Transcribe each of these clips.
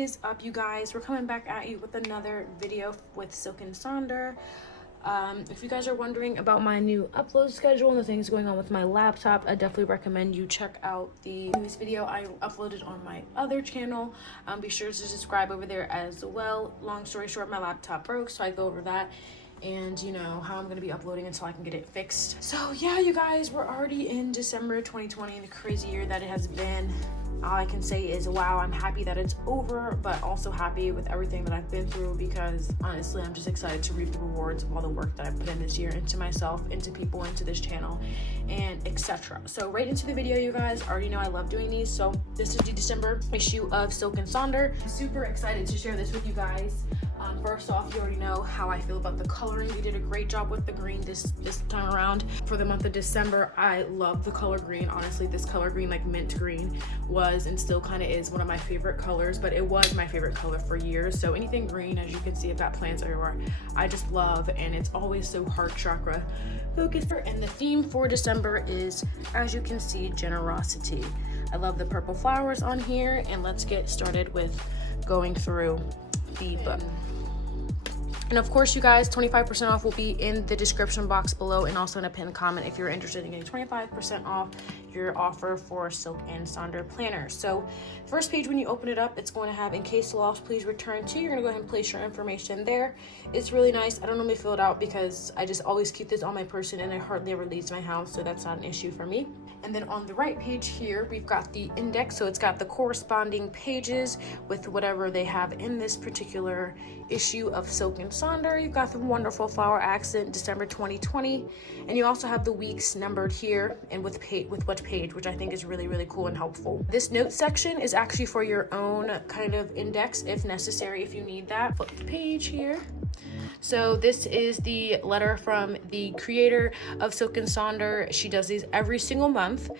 is up, you guys? We're coming back at you with another video with Silk Sonder. If you guys are wondering about my new upload schedule and the things going on with my laptop, I definitely recommend you check out the newest video I uploaded on my other channel. Be sure to subscribe over there as well. Long story short, my laptop broke, so I go over that and you know how I'm going to be uploading until I can get it fixed. So yeah, you guys, we're already in December 2020, the crazy year that it has been. All I can say is wow, I'm happy that it's over, but also happy with everything that I've been through, because honestly I'm just excited to reap the rewards of all the work that I put in this year into myself, into people, into this channel, and etc. So right into the video, you guys. Already know I love doing these. So this is the December issue of Silk Sonder. I'm super excited to share this with you guys. First off, you already know how I feel about the coloring. They did a great job with the green this time around. For the month of December, I love the color green. Honestly, this color green, like mint green, was and still kind of is one of my favorite colors, but it was my favorite color for years. So anything green, as you can see, I've got plants everywhere, I just love, and it's always so heart chakra focused. And the theme for December is, as you can see, generosity. I love the purple flowers on here, and let's get started with going through the book. And of course, you guys, 25% off will be in the description box below, and also in a pinned comment if you're interested in getting 25% off your offer for Silk Sonder Planner. So first page, when you open it up, it's going to have, in case lost, please return to. You're going to go ahead and place your information there. It's really nice. I don't normally fill it out because I just always keep this on my person and it hardly ever leaves my house, so that's not an issue for me. And then on the right page here, we've got the index. So it's got the corresponding pages with whatever they have in this particular issue of Silk Sonder. You've got the wonderful flower accent, December 2020. And you also have the weeks numbered here and with which page, which I think is really, really cool and helpful. This note section is actually for your own kind of index if necessary, if you need that. Flip the page here. So this is the letter from the creator of Silk Sonder. She does these every single month.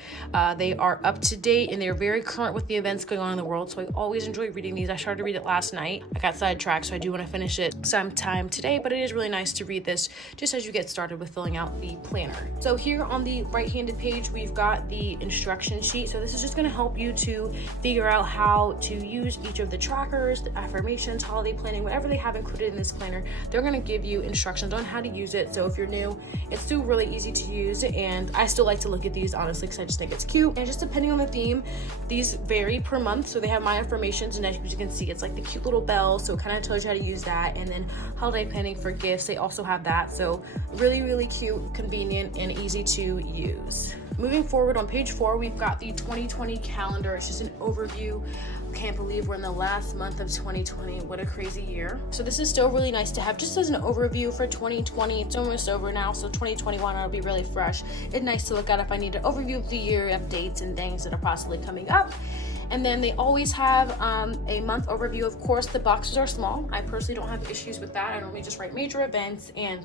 They are up to date and they're very current with the events going on in the world. So I always enjoy reading these. I started to read it last night. I got sidetracked, so I do want to finish it sometime today, but it is really nice to read this just as you get started with filling out the planner. So here on the right-handed page, we've got the instruction sheet. So this is just going to help you to figure out how to use each of the trackers, the affirmations, holiday planning, whatever they have included in this planner. They're going to give you instructions on how to use it. So if you're new, it's still really easy to use, and I still like to look at these honestly because I just think it's cute. And just depending on the theme, these vary per month. So they have my affirmations, and as you can see, it's like the cute little bell, so it kind of tells you how to use that. And then holiday planning for gifts, they also have that. So really, really cute, convenient, and easy to use. Moving forward, on page 4, we've got the 2020 calendar. It's just an overview. Can't believe we're in the last month of 2020. What a crazy year. So this is still really nice to have just as an overview for 2020. It's almost over now, so 2021 will be really fresh. It's nice to look at if I need an overview of the year, updates and things that are possibly coming up. And then they always have a month overview. Of course, the boxes are small. I personally don't have issues with that. I normally just write major events and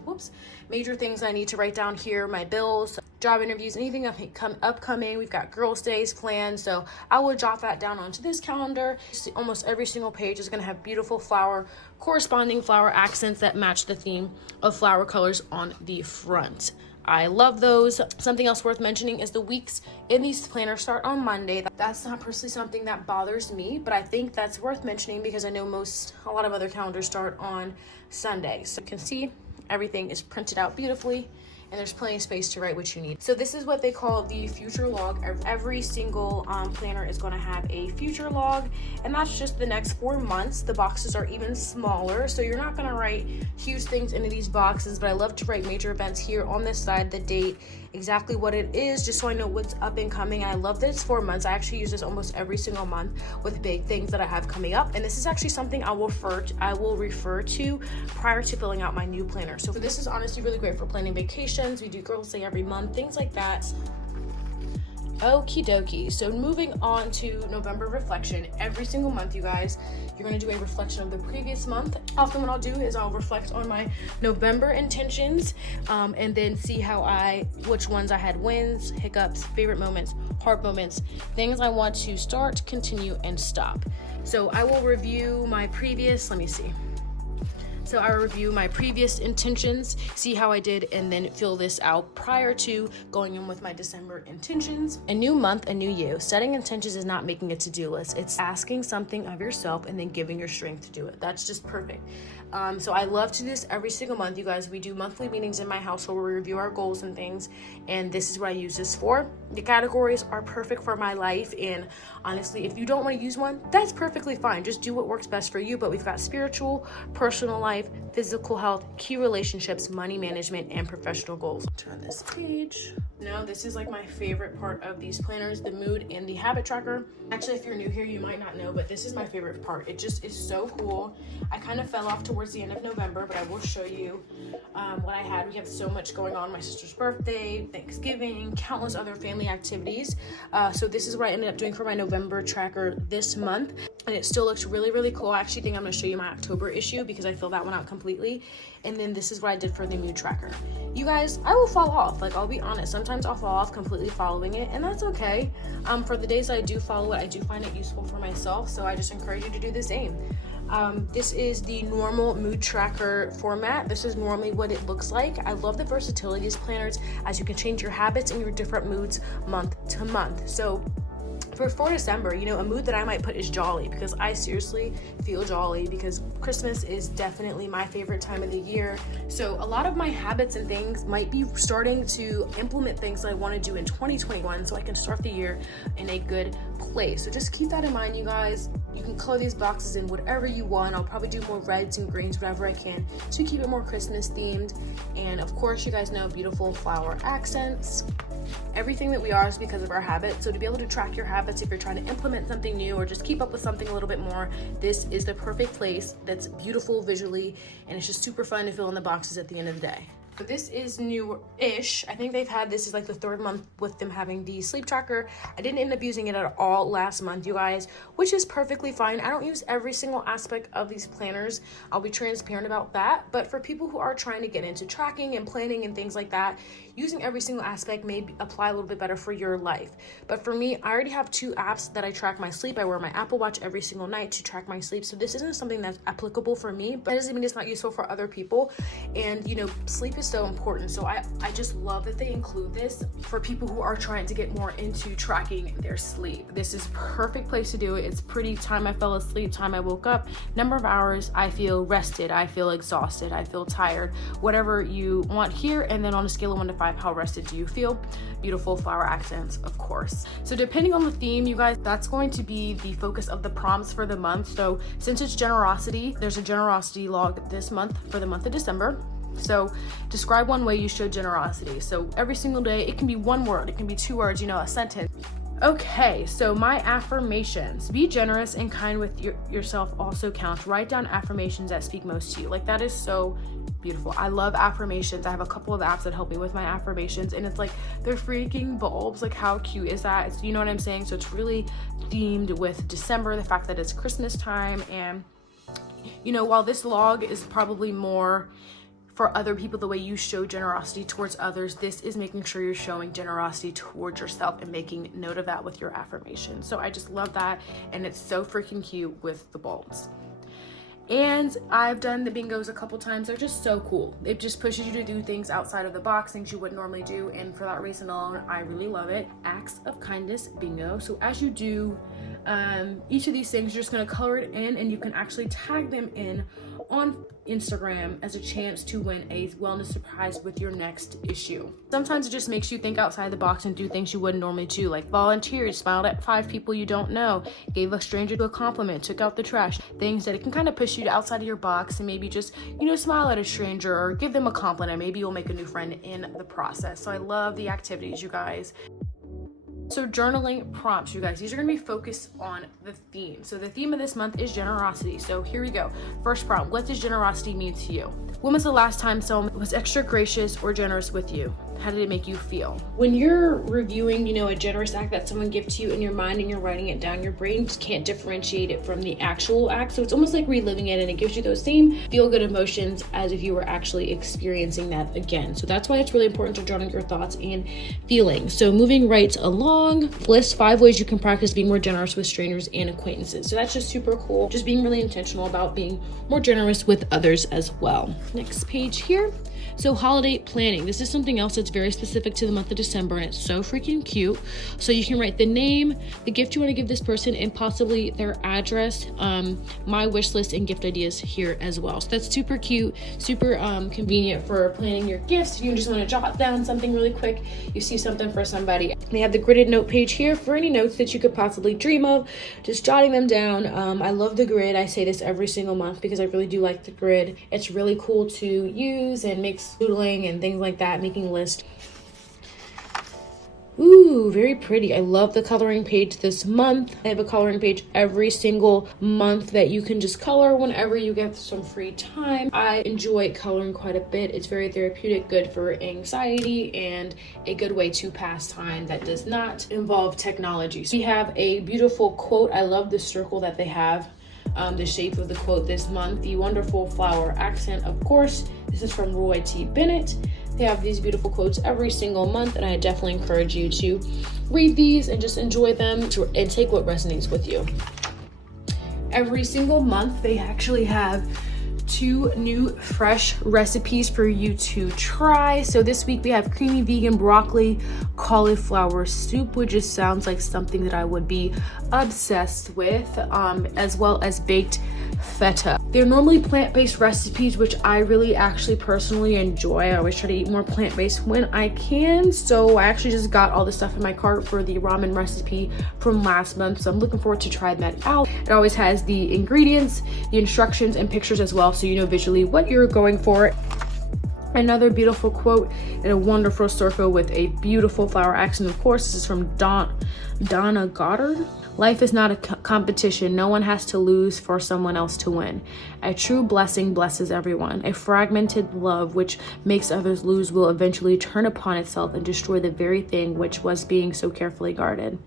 major things I need to write down here, my bills, job interviews, anything upcoming. We've got girls' days planned, so I will jot that down onto this calendar. Almost every single page is going to have beautiful corresponding flower accents that match the theme of flower colors on the front. I love those. Something else worth mentioning is the weeks in these planners start on Monday. That's not personally something that bothers me, but I think that's worth mentioning because I know a lot of other calendars start on Sunday. So you can see everything is printed out beautifully, and there's plenty of space to write what you need. So this is what they call the future log. Every single planner is going to have a future log, and that's just the next 4 months. The boxes are even smaller, so you're not going to write huge things into these boxes, but I love to write major events here on this side, the date, exactly what it is, just so I know what's up and coming. And I love that it's 4 months. I actually use this almost every single month with big things that I have coming up, and this is actually something I will refer to prior to filling out my new planner. So this is honestly really great for planning vacations. We do girls' day every month, things like that. Okie dokie. So moving on to November reflection. Every single month, you guys, you're going to do a reflection of the previous month. Often what I'll do is I'll reflect on my November intentions and then see which ones I had wins, hiccups, favorite moments, hard moments, things I want to start, continue, and stop. So I will review my previous, let me see. So I review my previous intentions, see how I did, and then fill this out prior to going in with my December intentions. A new month, a new you. Setting intentions is not making a to-do list. It's asking something of yourself and then giving your strength to do it. That's just perfect. So I love to do this every single month, you guys. We do monthly meetings in my household where we review our goals and things, and this is what I use this for. The categories are perfect for my life, and honestly, if you don't want to use one, that's perfectly fine. Just do what works best for you. But we've got spiritual, personal life, physical health, key relationships, money management, and professional goals. Turn this page. Now, this is like my favorite part of these planners, the mood and the habit tracker. Actually, if you're new here, you might not know, but this is my favorite part. It just is so cool. I kind of fell off towards the end of November, but I will show you what I had. We have so much going on. My sister's birthday, Thanksgiving, countless other family activities. So this is what I ended up doing for my November tracker this month. And it still looks really, really cool. I actually think I'm going to show you my October issue because I filled that one out completely. And then this is what I did for the mood tracker. You guys, I will fall off. Like, I'll be honest. Sometimes I'll fall off completely following it, and that's okay. For the days I do follow it, I do find it useful for myself. So I just encourage you to do the same. This is the normal mood tracker format. This is normally what it looks like. I love the versatility of these planners as you can change your habits and your different moods month to month. So for December, you know, a mood that I might put is jolly, because I seriously feel jolly because Christmas is definitely my favorite time of the year. So a lot of my habits and things might be starting to implement things that I want to do in 2021 so I can start the year in a good place. So just keep that in mind, you guys. You can color these boxes in whatever you want. I'll probably do more reds and greens, whatever I can, to keep it more Christmas themed. And of course, you guys know, beautiful flower accents. Everything that we are is because of our habits. So to be able to track your habits, if you're trying to implement something new or just keep up with something a little bit more, this is the perfect place. That's beautiful visually, and it's just super fun to fill in the boxes at the end of the day. So this is new-ish. I think they've had, this is like the third month with them having the sleep tracker. I didn't end up using it at all last month, you guys, which is perfectly fine. I don't use every single aspect of these planners. I'll be transparent about that. But for people who are trying to get into tracking and planning and things like that, using every single aspect may apply a little bit better for your life. But for me, I already have 2 apps that I track my sleep. I wear my Apple Watch every single night to track my sleep. So this isn't something that's applicable for me, but that doesn't mean it's not useful for other people. And you know, sleep is so important. So I just love that they include this for people who are trying to get more into tracking their sleep. This is perfect place to do it. It's pretty time I fell asleep, time I woke up, number of hours I feel rested, I feel exhausted, I feel tired, whatever you want here. And then on a scale of 1 to 5, how rested do you feel? Beautiful flower accents, of course. So depending on the theme, you guys, that's going to be the focus of the prompts for the month. So since it's generosity, there's a generosity log this month for the month of December. So describe one way you show generosity. So every single day, it can be 1 word, it can be 2 words, you know, a sentence. Okay, so my affirmations: be generous and kind with yourself also counts. Write down affirmations that speak most to you. Like, that is so beautiful. I love affirmations. I have a couple of apps that help me with my affirmations, and it's like, they're freaking bulbs. Like, how cute is that? You know what I'm saying? So it's really themed with December, the fact that it's Christmas time. And you know, while this log is probably more for other people, the way you show generosity towards others, this is making sure you're showing generosity towards yourself and making note of that with your affirmation. So I just love that, and it's so freaking cute with the bulbs. And I've done the bingos a couple times. They're just so cool. It just pushes you to do things outside of the box, things you wouldn't normally do, and for that reason alone, I really love it. Acts of kindness bingo. So as you do each of these things, you're just going to color it in, and you can actually tag them in on Instagram as a chance to win a wellness surprise with your next issue. Sometimes it just makes you think outside the box and do things you wouldn't normally do, like volunteered, smiled at 5 people you don't know, gave a stranger a compliment, took out the trash. Things that it can kind of push you outside of your box, and maybe just, you know, smile at a stranger or give them a compliment. Maybe you'll make a new friend in the process. So I love the activities, you guys. So journaling prompts, you guys, these are going to be focused on the theme. So the theme of this month is generosity. So here we go. First prompt: what does generosity mean to you? When was the last time someone was extra gracious or generous with you? How did it make you feel? When you're reviewing, a generous act that someone gives to you in your mind and you're writing it down, your brain just can't differentiate it from the actual act. So it's almost like reliving it, and it gives you those same feel-good emotions as if you were actually experiencing that again. So that's why it's really important to journal your thoughts and feelings. So moving right along, list 5 ways you can practice being more generous with strangers and acquaintances. So that's just super cool. Just being really intentional about being more generous with others as well. Next page here. So holiday planning. This is something else that's very specific to the month of December, and it's so freaking cute. So you can write the name, the gift you want to give this person, and possibly their address, my wish list, and gift ideas here as well. So that's super cute, super convenient for planning your gifts. If you just want to jot down something really quick, you see something for somebody. They have the gridded note page here for any notes that you could possibly dream of, just jotting them down. I love the grid. I say this every single month because I really do like the grid. It's really cool to use and makes doodling and things like that, making lists. Ooh, very pretty. I love the coloring page this month. I have a coloring page every single month that you can just color whenever you get some free time. I enjoy coloring quite a bit. It's very therapeutic, good for anxiety, and a good way to pass time that does not involve technology. So we have a beautiful quote. I love the circle that they have. The shape of the quote this month, the wonderful flower accent, of course. This is from Roy T. Bennett. They have these beautiful quotes every single month, and I definitely encourage you to read these and just enjoy them and take what resonates with you. Every single month, they actually have 2 new fresh recipes for you to try. So this week we have creamy vegan broccoli cauliflower soup, which just sounds like something that I would be obsessed with, as well as baked feta. They're normally plant-based recipes, which I really actually personally enjoy. I always try to eat more plant-based when I can. So I actually just got all the stuff in my cart for the ramen recipe from last month. So I'm looking forward to trying that out. It always has the ingredients, the instructions, and pictures as well, so you know visually what you're going for. Another beautiful quote in a wonderful circle with a beautiful flower accent. Of course, this is from Donna Goddard. Life is not a competition. No one has to lose for someone else to win. A true blessing blesses everyone. A fragmented love which makes others lose will eventually turn upon itself and destroy the very thing which was being so carefully guarded.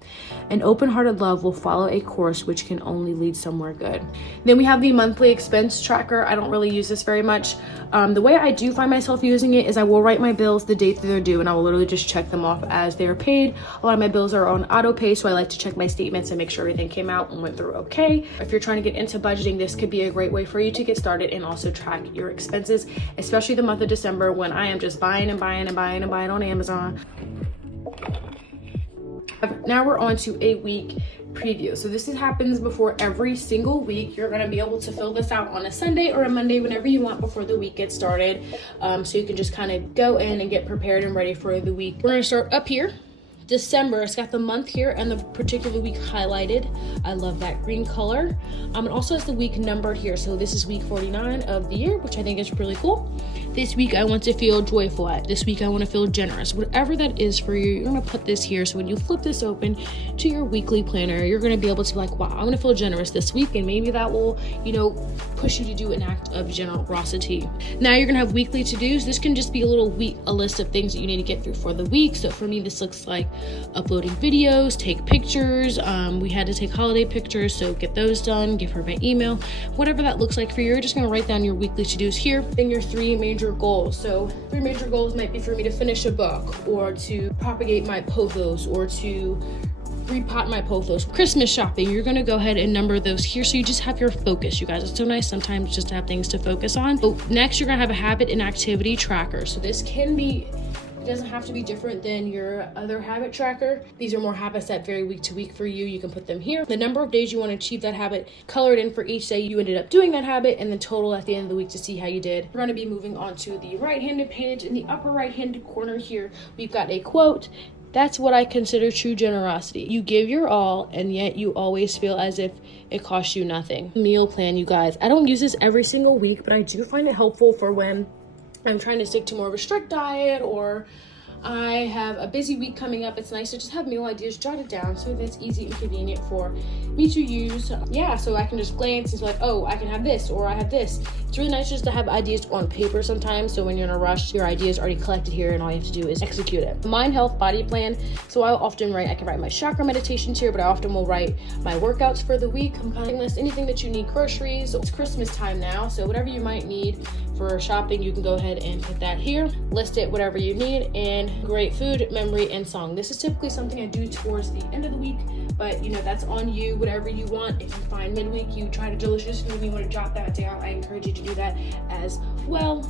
An open-hearted love will follow a course which can only lead somewhere good. Then we have the monthly expense tracker. I don't really use this very much. The way I do find myself using it is I will write my bills the date that they're due, and I will literally just check them off as they are paid. A lot of my bills are on auto pay, so I like to check my statements and make sure everything came out and went through okay. If you're trying to get into budgeting, this could be a great way for you to get started and also track your expenses, especially the month of December when I am just buying and buying and buying and buying on Amazon. Now we're on to a week preview. So this happens before every single week. You're going to be able to fill this out on a Sunday or a Monday, whenever you want, before the week gets started. So you can just kind of go in and get prepared and ready for the week. We're going to start up here. December, it's got the month here and the particular week highlighted. I love that green color. It also has the week numbered here. So this is week 49 of the year, which I think is really cool. This week I want to feel joyful at. This week I want to feel generous. Whatever that is for you, you're going to put this here. So when you flip this open to your weekly planner, you're going to be able to be like, wow, I'm going to feel generous this week. And maybe that will, push you to do an act of generosity. Now you're going to have weekly to-dos. This can just be a list of things that you need to get through for the week. So for me, this looks like uploading videos, take pictures. We had to take holiday pictures, so get those done, give her my email, whatever that looks like for you. You're just going to write down your weekly to-dos here and your 3 major goals. So 3 major goals might be for me to finish a book, or to propagate my pothos, or to repot my pothos. Christmas shopping, you're going to go ahead and number those here, so you just have your focus, you guys. It's so nice sometimes just to have things to focus on. So next, you're going to have a habit and activity tracker. So this can be, it doesn't have to be different than your other habit tracker. These are more habits that vary week to week for you. You can put them here. The number of days you want to achieve that habit, color it in for each day you ended up doing that habit, and then total at the end of the week to see how you did. We're going to be moving on to the right-handed page. In the upper right-hand corner here, we've got a quote. That's what I consider true generosity. You give your all, and yet you always feel as if it costs you nothing. Meal plan, you guys. I don't use this every single week, but I do find it helpful for when I'm trying to stick to more of a strict diet, or I have a busy week coming up. It's nice to just have meal ideas jotted down so that's easy and convenient for me to use. Yeah, so I can just glance and be like, oh, I can have this or I have this. It's really nice just to have ideas on paper sometimes, so when you're in a rush, your idea is already collected here and all you have to do is execute it. Mind, health, body plan. So I often write, I can write my chakra meditations here, but I often will write my workouts for the week. I'm kind of list anything that you need, groceries. It's Christmas time now, so whatever you might need for shopping, you can go ahead and put that here. List it, whatever you need, and great food, memory, and song. This is typically something I do towards the end of the week, but you know, that's on you, whatever you want. If you find midweek you try to delicious food and you want to jot that down, I encourage you to do that as well.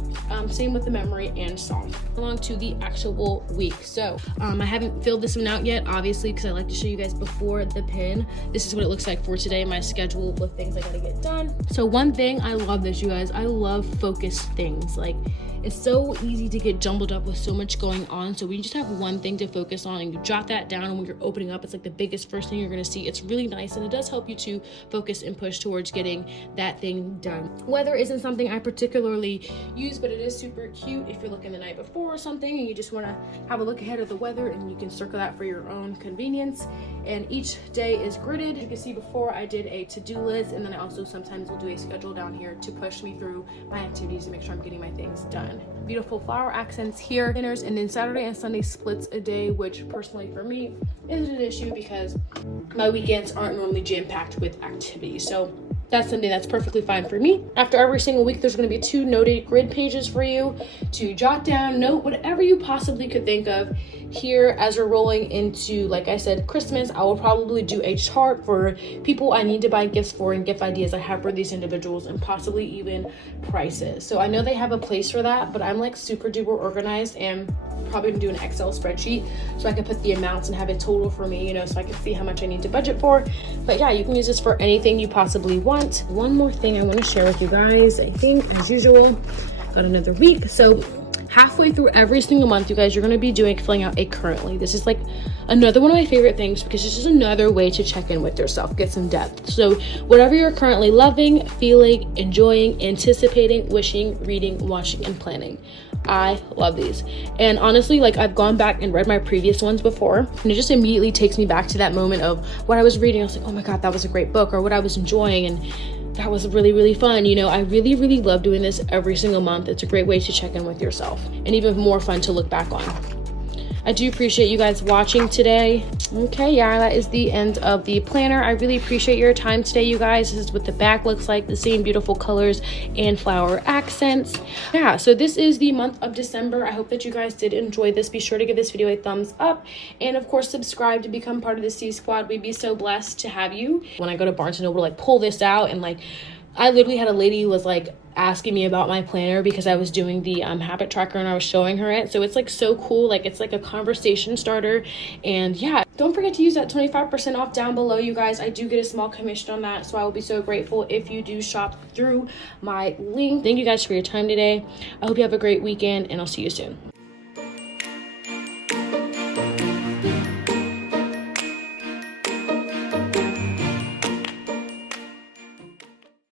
Same with the memory and song. Along to the actual week. So I haven't filled this one out yet, obviously, because I like to show you guys before the pin. This is what it looks like for today, my schedule with things I gotta get done. So one thing, I love this, you guys, I love focused things. Like, it's so easy to get jumbled up with so much going on, so we just have one thing to focus on and you jot that down, and when you're opening up, it's like the biggest first thing you're going to see. It's really nice, and it does help you to focus and push towards getting that thing done. Weather isn't something I particularly use, but it is super cute if you're looking the night before or something and you just want to have a look ahead of the weather, and you can circle that for your own convenience. And each day is gridded. You can see before I did a to-do list, and then I also sometimes will do a schedule down here to push me through my activities and make sure I'm getting my things done. Beautiful flower accents here, dinners, and then Saturday and Sunday splits a day, which personally for me isn't an issue because my weekends aren't normally jam-packed with activities. So that's something that's perfectly fine for me. After every single week, there's going to be 2 noted grid pages for you to jot down, note whatever you possibly could think of. Here, as we're rolling into, like I said, Christmas, I will probably do a chart for people I need to buy gifts for and gift ideas I have for these individuals, and possibly even prices. So I know they have a place for that, but I'm like super duper organized and probably gonna do an Excel spreadsheet so I can put the amounts and have a total for me, you know, so I can see how much I need to budget for. But yeah, you can use this for anything you possibly want. One more thing I want to share with you guys, I think, as usual, got another week. So halfway through every single month, you guys, you're going to be filling out a currently. This is like another one of my favorite things because it's just another way to check in with yourself, get some depth. So whatever you're currently loving, feeling, enjoying, anticipating, wishing, reading, watching, and planning. I love these. And honestly, like, I've gone back and read my previous ones before, and it just immediately takes me back to that moment of what I was reading. I was like, oh my God, that was a great book, or what I was enjoying, and that was really, really fun. You know, I really, really love doing this every single month. It's a great way to check in with yourself, and even more fun to look back on. I do appreciate you guys watching today. Okay, yeah, that is the end of the planner. I really appreciate your time today, you guys. This is what the back looks like, the same beautiful colors and flower accents. Yeah, so this is the month of December. I hope that you guys did enjoy this. Be sure to give this video a thumbs up, and of course subscribe to become part of the C Squad. We'd be so blessed to have you. When I go to Barnes & Noble to like pull this out, and like I literally had a lady who was like asking me about my planner because I was doing the habit tracker and I was showing her it. So it's like so cool. Like, it's like a conversation starter. And yeah, don't forget to use that 25% off down below, you guys. I do get a small commission on that, so I will be so grateful if you do shop through my link. Thank you guys for your time today. I hope you have a great weekend, and I'll see you soon.